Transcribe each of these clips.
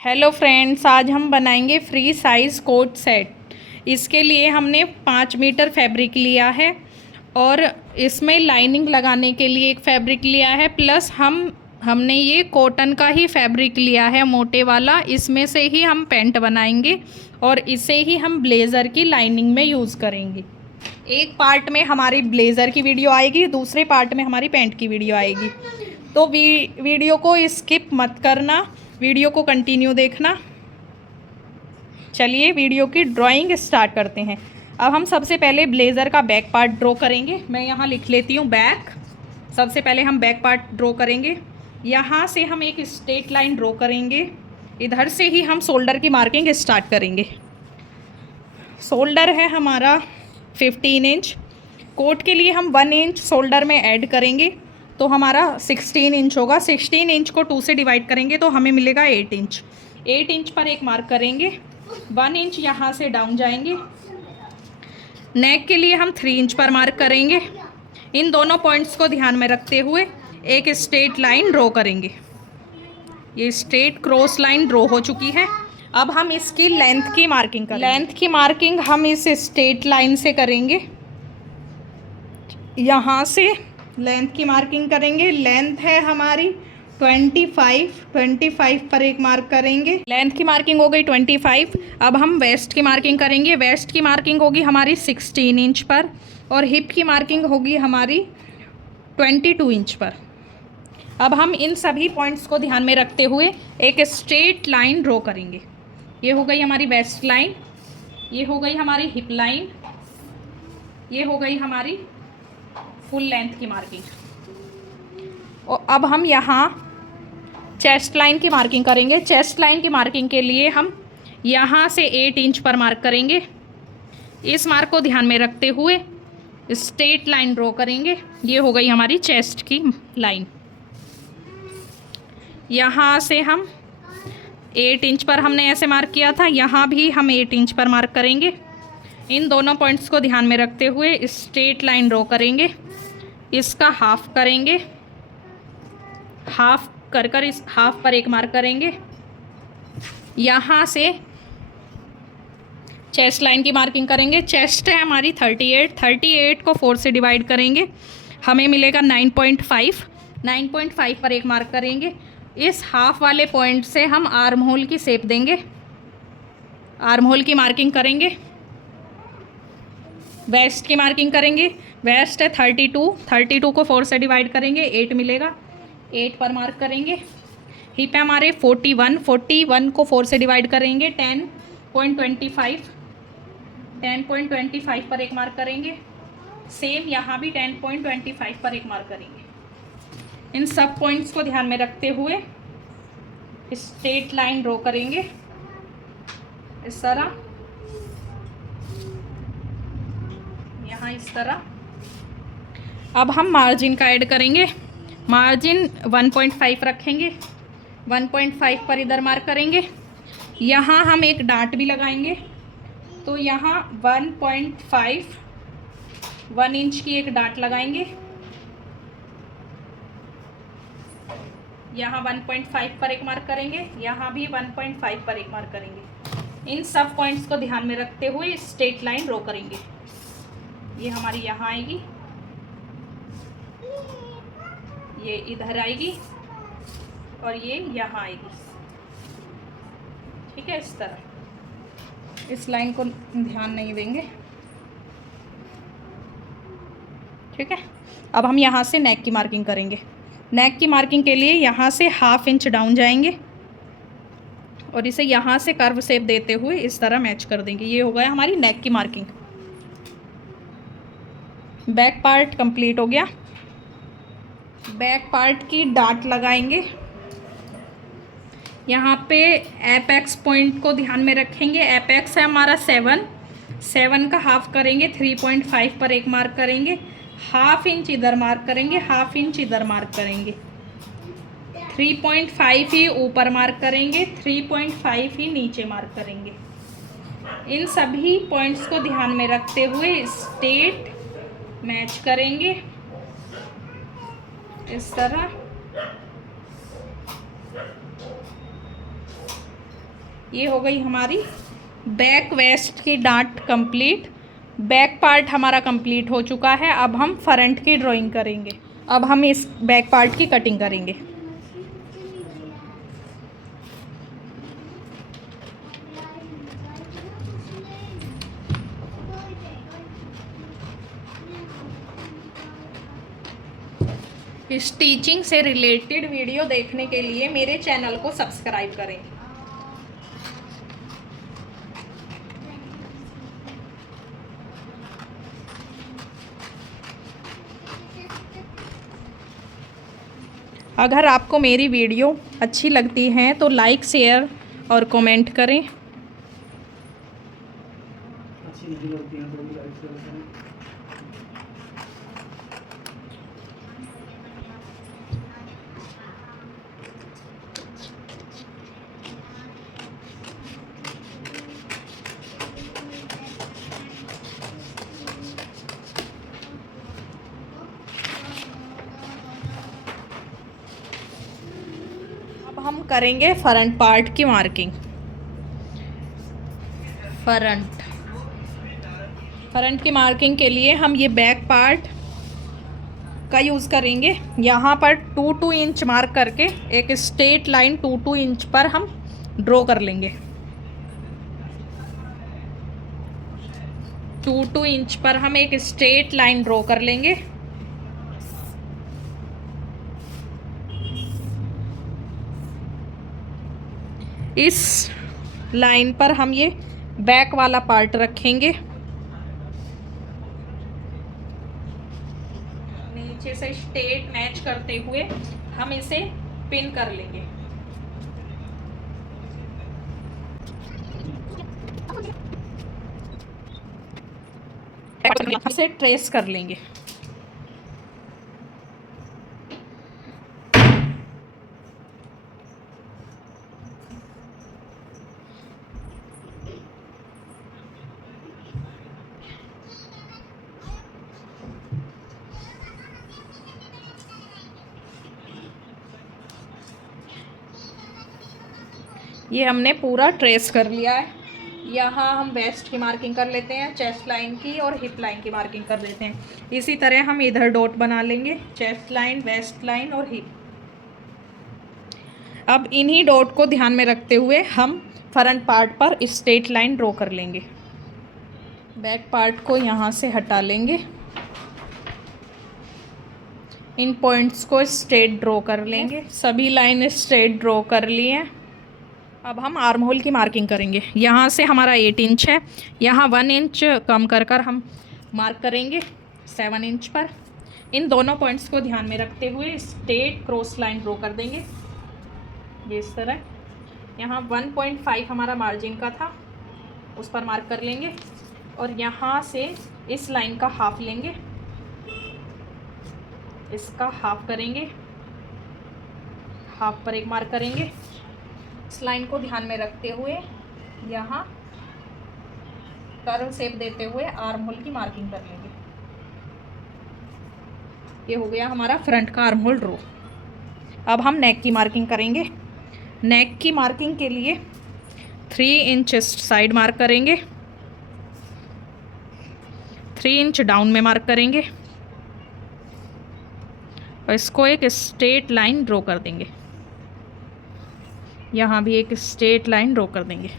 Hello friends, आज हम बनाएंगे फ्री साइज़ कोट सेट। इसके लिए हमने 5 मीटर फैब्रिक लिया है और इसमें लाइनिंग लगाने के लिए एक फैब्रिक लिया है, प्लस हमने ये कॉटन का ही फैब्रिक लिया है मोटे वाला। इसमें से ही हम पैंट बनाएंगे और इसे ही हम ब्लेज़र की लाइनिंग में यूज़ करेंगे। एक पार्ट में हमारी ब्लेज़र की वीडियो आएगी, दूसरे पार्ट में हमारी पैंट की वीडियो आएगी। तो वीडियो को स्किप मत करना, वीडियो को कंटिन्यू देखना। चलिए वीडियो की ड्राइंग स्टार्ट करते हैं। अब हम सबसे पहले ब्लेज़र का बैक पार्ट ड्रॉ करेंगे। मैं यहाँ लिख लेती हूँ बैक। सबसे पहले हम बैक पार्ट ड्रॉ करेंगे। यहाँ से हम एक स्ट्रेट लाइन ड्रॉ करेंगे। इधर से ही हम शोल्डर की मार्किंग स्टार्ट करेंगे। शोल्डर है हमारा 15 इंच। कोट के लिए हम 1 इंच शोल्डर में ऐड करेंगे तो हमारा 16 इंच होगा। 16 इंच को 2 से डिवाइड करेंगे तो हमें मिलेगा 8 इंच। 8 इंच पर एक मार्क करेंगे। 1 इंच यहाँ से डाउन जाएंगे। नेक के लिए हम 3 इंच पर मार्क करेंगे। इन दोनों पॉइंट्स को ध्यान में रखते हुए एक स्ट्रेट लाइन ड्रॉ करेंगे। ये स्ट्रेट क्रॉस लाइन ड्रॉ हो चुकी है। अब हम इसकी लेंथ की मार्किंग करेंगे। लेंथ की मार्किंग हम इस स्ट्रेट लाइन से करेंगे। यहाँ से लेंथ की मार्किंग करेंगे। लेंथ है हमारी 25 पर एक मार्क करेंगे। लेंथ की मार्किंग हो गई 25। अब हम वेस्ट की मार्किंग करेंगे। वेस्ट की मार्किंग होगी हमारी 16 इंच पर और हिप की मार्किंग होगी हमारी 22 इंच पर। अब हम इन सभी पॉइंट्स को ध्यान में रखते हुए एक स्ट्रेट लाइन ड्रॉ करेंगे। ये हो गई हमारी वेस्ट लाइन, ये हो गई हमारी हिप लाइन, ये हो गई हमारी फुल लेंथ की मार्किंग। और अब हम यहाँ चेस्ट लाइन की मार्किंग करेंगे। चेस्ट लाइन की मार्किंग के लिए हम यहाँ से 8 इंच पर मार्क करेंगे। इस मार्क को ध्यान में रखते हुए स्ट्रेट लाइन ड्रॉ करेंगे। ये हो गई हमारी चेस्ट की लाइन। यहाँ से हम 8 इंच पर हमने ऐसे मार्क किया था, यहाँ भी हम 8 इंच पर मार्क करेंगे। इन दोनों पॉइंट्स को ध्यान में रखते हुए स्ट्रेट लाइन ड्रॉ करेंगे। इसका हाफ करेंगे। हाफ कर इस हाफ पर एक मार्क करेंगे। यहाँ से चेस्ट लाइन की मार्किंग करेंगे। चेस्ट है हमारी 38 को 4 से डिवाइड करेंगे, हमें मिलेगा 9.5। 9.5 पर एक मार्क करेंगे। इस हाफ वाले पॉइंट से हम आर्म होल की शेप देंगे। आर्म होल की मार्किंग करेंगे। वेस्ट की मार्किंग करेंगे। वेस्ट है 32 को 4 से डिवाइड करेंगे, 8 मिलेगा। 8 पर मार्क करेंगे। हिप है हमारे 41 को 4 से डिवाइड करेंगे, 10.25 पर एक मार्क करेंगे। सेम यहाँ भी 10.25 पर एक मार्क करेंगे। इन सब पॉइंट्स को ध्यान में रखते हुए स्ट्रेट लाइन ड्रॉ करेंगे इस तरह, यहाँ इस तरह। अब हम मार्जिन का ऐड करेंगे। मार्जिन 1.5 रखेंगे। 1.5 पर इधर मार्क करेंगे। यहाँ हम एक डार्ट भी लगाएंगे तो यहाँ 1 इंच की एक डार्ट लगाएंगे। यहाँ 1.5 पर एक मार्क करेंगे, यहाँ भी 1.5 पर एक मार्क करेंगे। इन सब पॉइंट्स को ध्यान में रखते हुए स्ट्रेट लाइन ड्रॉ करेंगे। ये हमारी यहाँ आएगी, ये इधर आएगी और ये यहाँ आएगी। ठीक है, इस तरह। इस लाइन को ध्यान नहीं देंगे। ठीक है, अब हम यहाँ से नेक की मार्किंग करेंगे। नेक की मार्किंग के लिए यहाँ से 1/2 इंच डाउन जाएंगे और इसे यहाँ से कर्व शेप देते हुए इस तरह मैच कर देंगे। ये हो गया हमारी नेक की मार्किंग। बैक पार्ट कंप्लीट हो गया। बैक पार्ट की डार्ट लगाएंगे। यहाँ पे एपेक्स पॉइंट को ध्यान में रखेंगे। एपेक्स है हमारा 7 का हाफ करेंगे। 3.5 पर एक मार्क करेंगे। 1/2 इंच इधर मार्क करेंगे, 1/2 इंच इधर मार्क करेंगे। 3.5 ही ऊपर मार्क करेंगे, 3.5 ही नीचे मार्क करेंगे। इन सभी पॉइंट्स को ध्यान में रखते हुए स्ट्रेट मैच करेंगे इस तरह। ये हो गई हमारी बैक वेस्ट की डांट कंप्लीट। बैक पार्ट हमारा कंप्लीट हो चुका है। अब हम फ्रंट की ड्राइंग करेंगे। अब हम इस बैक पार्ट की कटिंग करेंगे। स्टिचिंग से रिलेटेड वीडियो देखने के लिए मेरे चैनल को सब्सक्राइब करें। अगर आपको मेरी वीडियो अच्छी लगती है तो लाइक, शेयर और कमेंट करें। अब हम करेंगे फ्रंट पार्ट की मार्किंग। फ्रंट की मार्किंग के लिए हम ये बैक पार्ट का यूज़ करेंगे। यहाँ पर 2-2 इंच मार्क करके एक स्ट्रेट लाइन 2-2 इंच पर हम ड्रॉ कर लेंगे। 2-2 इंच पर हम एक स्ट्रेट लाइन ड्रॉ कर लेंगे। इस लाइन पर हम ये बैक वाला पार्ट रखेंगे। नीचे से स्ट्रेट मैच करते हुए हम इसे पिन कर लेंगे। इसे ट्रेस कर लेंगे। ये हमने पूरा ट्रेस कर लिया है। यहाँ हम वेस्ट की मार्किंग कर लेते हैं, चेस्ट लाइन की और हिप लाइन की मार्किंग कर लेते हैं। इसी तरह हम इधर डॉट बना लेंगे, चेस्ट लाइन, वेस्ट लाइन और हिप। अब इन्हीं डॉट को ध्यान में रखते हुए हम फ्रंट पार्ट पर स्ट्रेट लाइन ड्रॉ कर लेंगे। बैक पार्ट को यहाँ से हटा लेंगे। इन पॉइंट्स को स्ट्रेट ड्रॉ कर लेंगे। सभी लाइन स्ट्रेट ड्रॉ कर लिए। अब हम आर्म होल की मार्किंग करेंगे। यहाँ से हमारा 8 इंच है, यहाँ 1 इंच कम कर हम मार्क करेंगे 7 इंच पर। इन दोनों पॉइंट्स को ध्यान में रखते हुए स्ट्रेट क्रॉस लाइन ड्रॉ कर देंगे, ये इस तरह। यहाँ 1.5 हमारा मार्जिन का था, उस पर मार्क कर लेंगे और यहाँ से इस लाइन का हाफ लेंगे, इसका हाफ करेंगे, हाफ पर एक मार्क करेंगे। इस लाइन को ध्यान में रखते हुए यहाँ कर्व शेप देते हुए आर्म होल की मार्किंग कर लेंगे। ये हो गया हमारा फ्रंट का आर्म होल ड्रॉ। अब हम नेक की मार्किंग करेंगे। नेक की मार्किंग के लिए 3 इंच साइड मार्क करेंगे, 3 इंच डाउन में मार्क करेंगे और इसको एक स्ट्रेट लाइन ड्रॉ कर देंगे। यहाँ भी एक स्ट्रेट लाइन ड्रॉ कर देंगे।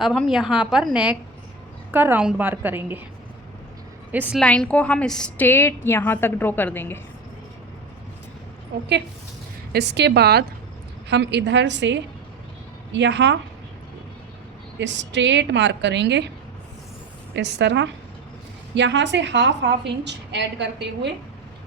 अब हम यहाँ पर नेक का राउंड मार्क करेंगे। इस लाइन को हम स्ट्रेट यहाँ तक ड्रॉ कर देंगे। ओके, इसके बाद हम इधर से यहाँ स्ट्रेट मार्क करेंगे इस तरह। यहाँ से हाफ इंच ऐड करते हुए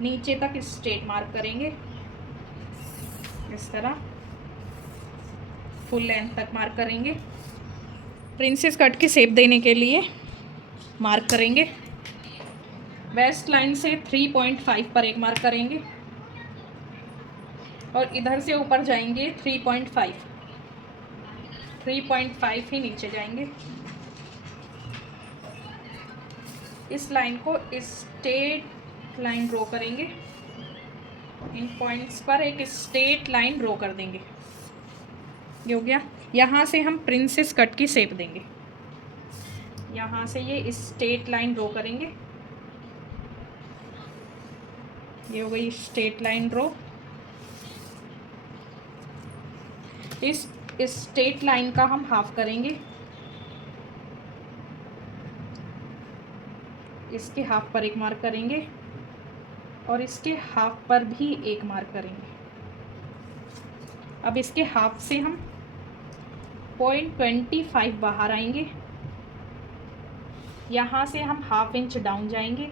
नीचे तक स्ट्रेट मार्क करेंगे इस तरह, फुल लेंथ तक मार्क करेंगे। प्रिंसेस कट की शेप देने के लिए मार्क करेंगे। वेस्ट लाइन से 3.5 पर एक मार्क करेंगे और इधर से ऊपर जाएंगे 3.5 ही नीचे जाएंगे। इस लाइन को स्ट्रेट लाइन ड्रॉ करेंगे। इन पॉइंट्स पर एक स्ट्रेट लाइन ड्रॉ कर देंगे। ये हो गया। यहाँ से हम प्रिंसेस कट की शेप देंगे। यहाँ से ये स्ट्रेट लाइन ड्रॉ करेंगे। ये हो गई स्ट्रेट लाइन ड्रॉ। इस स्ट्रेट लाइन का हम हाफ करेंगे। इसके हाफ पर एक मार्क करेंगे और इसके हाफ पर भी एक मार्क करेंगे। अब इसके हाफ से हम 0.25 बाहर आएंगे। यहाँ से हम ½ इंच डाउन जाएंगे,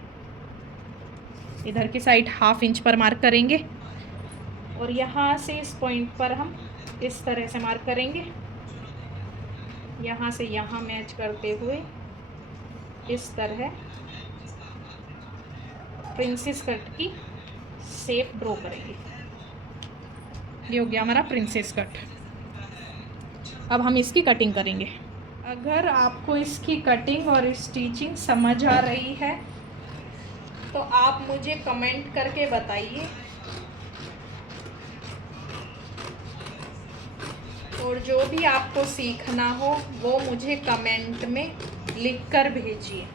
इधर की साइड ½ इंच पर मार्क करेंगे और यहाँ से इस पॉइंट पर हम इस तरह से मार्क करेंगे। यहाँ से यहाँ मैच करते हुए इस तरह प्रिंसेस कट की शेप ड्रॉ करेंगे। ये हो गया हमारा प्रिंसेस कट। अब हम इसकी कटिंग करेंगे। अगर आपको इसकी कटिंग और स्टिचिंग समझ आ रही है तो आप मुझे कमेंट करके बताइए, और जो भी आपको सीखना हो वो मुझे कमेंट में लिखकर भेजिए।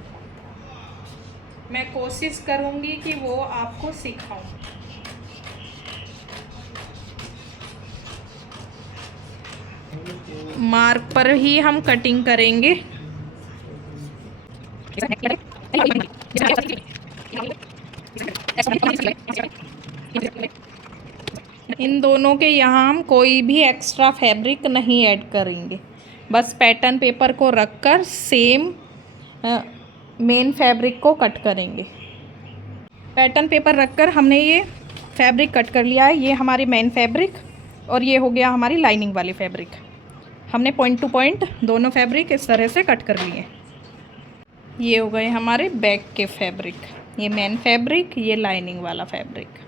मैं कोशिश करूँगी कि वो आपको सिखाऊं। मार्क पर ही हम कटिंग करेंगे। इन दोनों के यहाँ हम कोई भी एक्स्ट्रा फैब्रिक नहीं ऐड करेंगे, बस पैटर्न पेपर को रखकर सेम मेन फैब्रिक को कट करेंगे। पैटर्न पेपर रखकर हमने ये फैब्रिक कट कर लिया है। ये हमारी मेन फैब्रिक और ये हो गया हमारी लाइनिंग वाली फैब्रिक। हमने पॉइंट टू पॉइंट दोनों फैब्रिक इस तरह से कट कर लिए। ये हो गए हमारे बैक के फैब्रिक, ये मेन फैब्रिक, ये लाइनिंग वाला फैब्रिक।